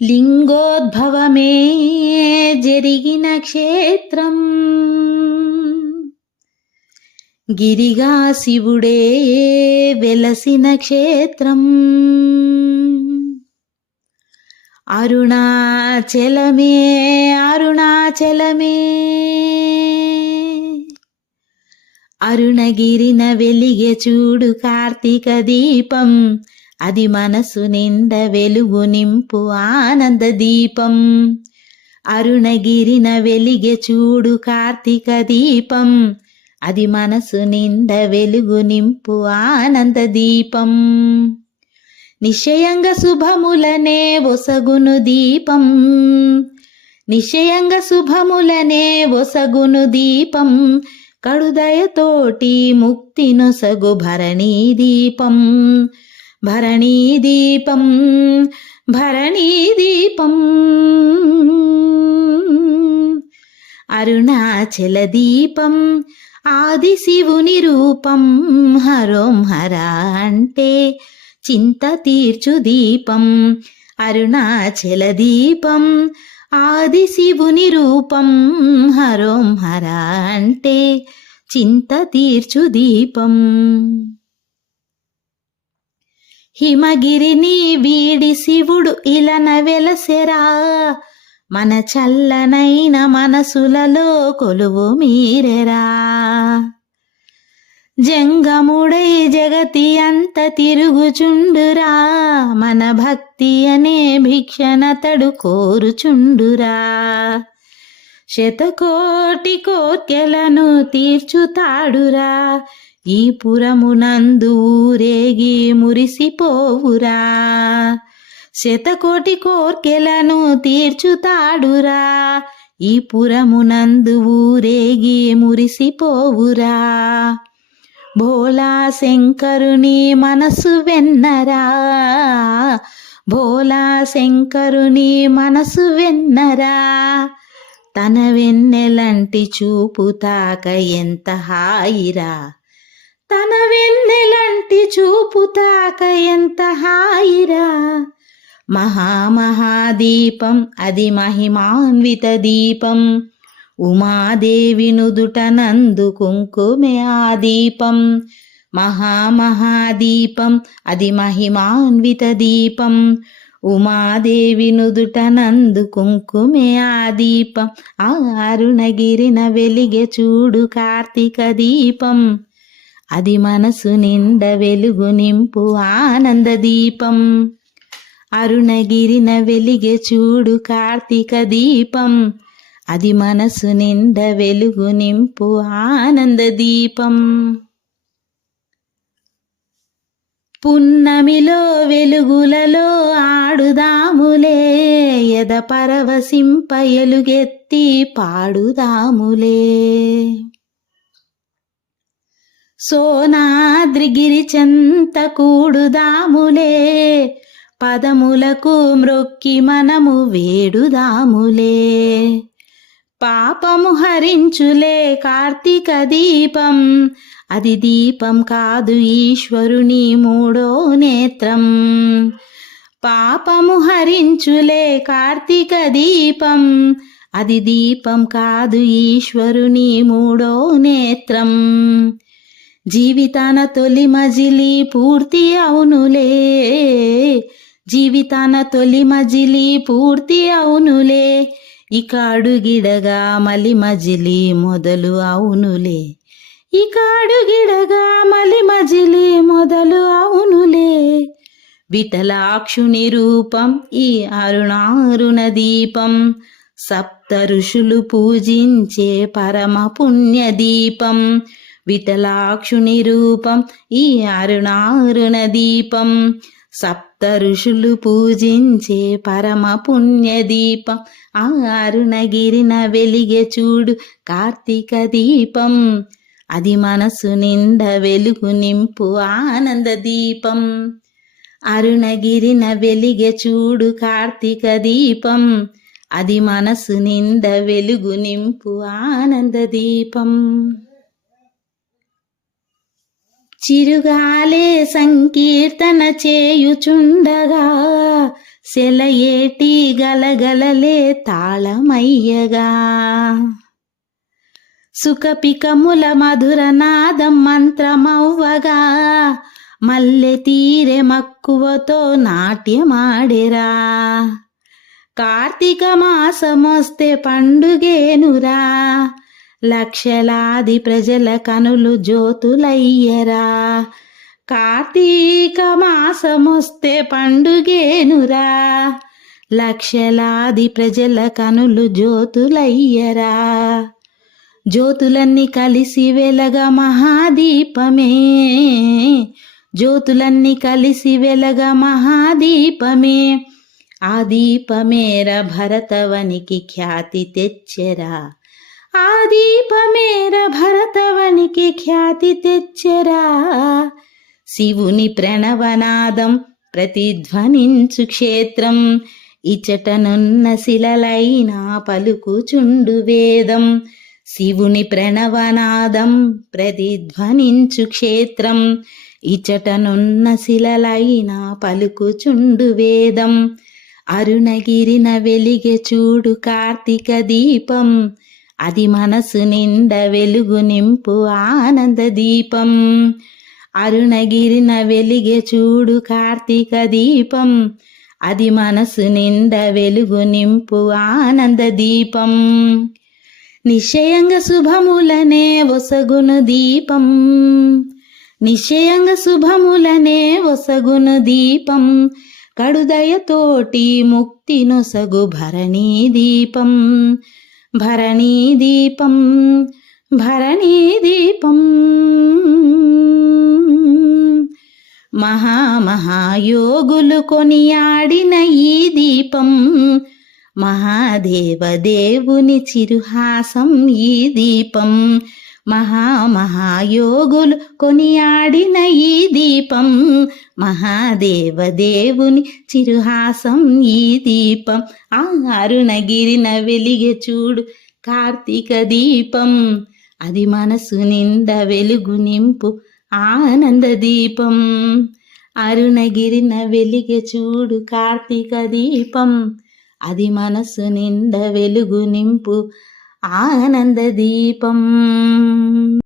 లింగోద్భవమే జరిగిన క్షేత్రం, గిరిగా శివుడే వెలసిన క్షేత్రం, అరుణాచలమే అరుణాచలమే. అరుణగిరిన వెలిగే చూడు కార్తీక దీపం, అది మనసు నిండ వెలుగు నింపు ఆనంద దీపం. అరుణగిరిన వెలిగే చూడు కార్తీక దీపం, అది మనసు నిండ వెలుగు నింపు ఆనంద దీపం. నిశ్చయంగా శుభములనే ఒసగును దీపం, నిశ్చయంగా శుభములనే ఒసగును దీపం. కడుదయతోటి ముక్తి నొసగు భరణీ దీపం, భరణీ దీపం, భరణీ దీపం. అరుణాచల దీపం ఆది శివుని రూపం, హరోం హర అంటే చింత తీర్చు దీపం. అరుణాచల దీపం ఆది శివుని రూపం, హరోం హర అంటే చింత తీర్చు దీపం. హిమగిరిని వీడి శివుడు ఇలన వెలసెరా, మన చల్లనైన మనసులలో కొలువు మీరెరా. జంగముడై జగతి అంత తిరుగుచుండురా, మన భక్తి అనే భిక్షనతడు కోరుచుండురా. శతకోటి కోర్కెలను తీర్చుతాడురా, ఈ పురమునందు ఊరేగి మురిసిపోవురా. శతకోటి కోర్కెలను తీర్చుతాడురా, ఈ పురమునందు ఊరేగి మురిసిపోవురా. భోలా శంకరుని మనసు వెన్నరా, భోలా శంకరుని మనసు వెన్నరా. తన వెన్నెలంటి చూపు తాక ఎంత హాయిరా, తన వెన్నెలంటి చూపు తాక ఎంత హాయిరా. మహామహాదీపం అది మహిమాన్విత దీపం, ఉమాదేవి నుదుట నందు కుంకుమే ఆ దీపం. మహామహాదీపం అది మహిమాన్విత దీపం, ఉమాదేవి నుదుట నందు కుంకుమే ఆ దీపం. ఆ అరుణగిరిన వెలిగే చూడు కార్తీక దీపం, అది మనసు నిండ వెలుగు నింపు ఆనంద దీపం. అరుణగిరిన వెలిగే చూడు కార్తీక దీపం, అది మనసు నిండ వెలుగు నింపు ఆనంద దీపం. పున్నమిలో వెలుగులలో ఆడుదాములే, ఎద పరవశింప ఎలుగెత్తి పాడుదాములే. సోనాద్రిగిరి చెంత కూడుదాములే, పదములకు మ్రొక్కి మనము వేడుదాములే. పాపము హరించులే కార్తీక దీపం, అది దీపం కాదు ఈశ్వరుని మూడో నేత్రం. పాపము హరించులే కార్తీక దీపం, అది దీపం కాదు ఈశ్వరుని మూడో నేత్రం. జీవితాన తొలి మజిలీ పూర్తి అవునులే, జీవితాన తొలి మజిలీ పూర్తి అవునులే. ఇక అడుగిడగా మలి మజిలీ మొదలు అవునులే, ఇక అడుగిడగా మలి మజిలీ మొదలు అవునులే. విఠలాక్షుని రూపం ఈ అరుణారుణ దీపం, సప్త ఋషులు పూజించే పరమ పుణ్య దీపం. విఠలాక్షుని రూపం ఈ అరుణారుణ దీపం, సప్త ఋషులు పూజించే పరమ పుణ్య దీపం. ఆ అరుణగిరిన వెలిగే చూడు కార్తీక దీపం, అది మనసు నిండ వెలుగు నింపు ఆనంద దీపం. అరుణగిరిన వెలిగే చూడు కార్తీక దీపం, అది మనసు నిండ వెలుగు నింపు ఆనంద దీపం. చిరుగాలే సంకీర్తన చేయుచుండగా సెలయేటి గలగలలే తాళమయ్యగా సుఖపికముల మధుర నాదం మంత్రమవ్వగా మల్లె తీరె మక్కువతో నాట్యమాడెరా కార్తీక మాసమొస్తే పండుగేనురా లక్షలాది ప్రజల కనులు జ్యోతులయ్యరా కార్తీక మాసమొస్తే పండుగేనురా లక్షలాది ప్రజల కనులు జ్యోతులయ్యరా జ్యోతులన్నీ కలిసి వెలగ మహాదీపమే జ్యోతులన్నీ కలిసి వెలగ మహాదీపమే ఆ దీపమేర భరతవనికి ఖ్యాతి తెచ్చెరా ఆ దీపమేర భరతవనికి ఖ్యాతి తెచ్చెరా శివుని ప్రణవనాదం ప్రతిధ్వనించు క్షేత్రం ఇచటనున్న శిలలైనా పలుకుచుండు వేదం శివుని ప్రణవనాదం ప్రతిధ్వనించు క్షేత్రం ఇచటనున్న శిలలైనా పలుకుచుండు వేదం అరుణగిరిన వెలిగె చూడు కార్తీక దీపం అది మనసు నిండా వెలుగు నింపు ఆనంద దీపం అరుణగిరిన వెలిగె చూడు కార్తీక దీపం అది మనసు నిండా వెలుగు నింపు ఆనంద దీపం నిశ్చయంగా శుభములనే ఒసగును దీపం నిశ్చయంగా శుభములనే ఒసగును దీపం కడుదయతోటి ముక్తి నొసగు భరణీ దీపం భరణీ దీపం భరణీ దీపం మహాయోగులు కొనియాడిన ఈ దీపం మహాదేవ దేవుని చిరుహాసం ఈ దీపం మహాయోగులు కొనియాడిన ఈ దీపం మహాదేవ దేవుని చిరుహాసం ఈ దీపం ఆ అరుణగిరిన వెలిగె చూడు కార్తీక దీపం అది మనసు నిండా వెలుగు నింపు ఆనంద దీపం అరుణగిరిన వెలిగె చూడు కార్తీక దీపం అది మనసు నిండా వెలుగు నింపు ఆనంద దీపం